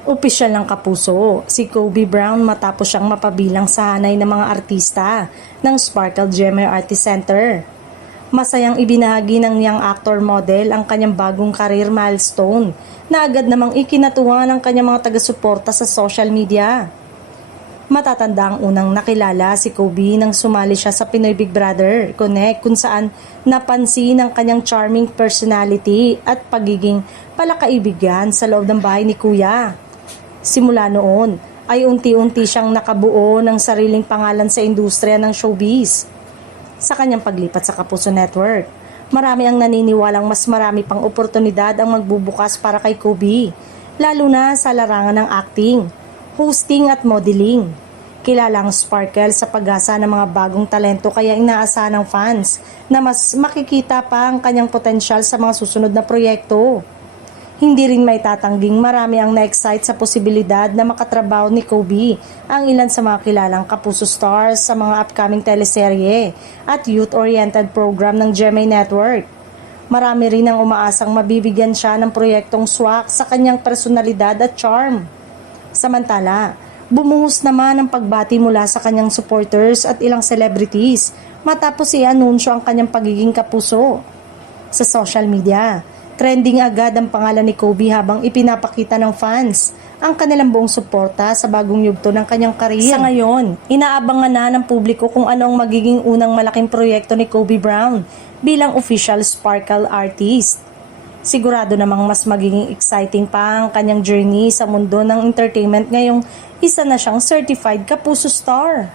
Opisyal ng kapuso, si Kobe Brown matapos siyang mapabilang sa hanay ng mga artista ng Sparkle GMA Artist Center. Masayang ibinahagi ng young actor model ang kanyang bagong career milestone na agad namang ikinatuwa ng kanyang mga taga-suporta sa social media. Matatanda ang unang nakilala si Kobe nang sumali siya sa Pinoy Big Brother Connect kung saan napansin ang kanyang charming personality at pagiging palakaibigan sa loob ng bahay ni Kuya. Simula noon ay unti-unti siyang nakabuo ng sariling pangalan sa industriya ng showbiz. Sa kanyang paglipat sa Kapuso Network, marami ang naniniwalang mas marami pang oportunidad ang magbubukas para kay Kobe, lalo na sa larangan ng acting, hosting at modeling. Kilala ang Sparkle sa pag-asa ng mga bagong talento kaya inaasahan ng fans na mas makikita pa ang kanyang potensyal sa mga susunod na proyekto. Hindi rin may tatangging marami ang na-excite sa posibilidad na makatrabaho ni Kobe ang ilan sa mga kilalang Kapuso stars sa mga upcoming teleserye at youth-oriented program ng GMA Network. Marami rin ang umaasang mabibigyan siya ng proyektong swak sa kanyang personalidad at charm. Samantala, bumuhos naman ang pagbati mula sa kanyang supporters at ilang celebrities matapos i-anunsyo ang kanyang pagiging kapuso. Sa social media, trending agad ang pangalan ni Kobe habang ipinapakita ng fans ang kanilang buong suporta sa bagong yugto ng kanyang career. Sa ngayon, inaabangan na ng publiko kung ano ang magiging unang malaking proyekto ni Kobe Brown bilang official Sparkle artist. Sigurado namang mas magiging exciting pa ang kanyang journey sa mundo ng entertainment ngayong isa na siyang certified Kapuso star.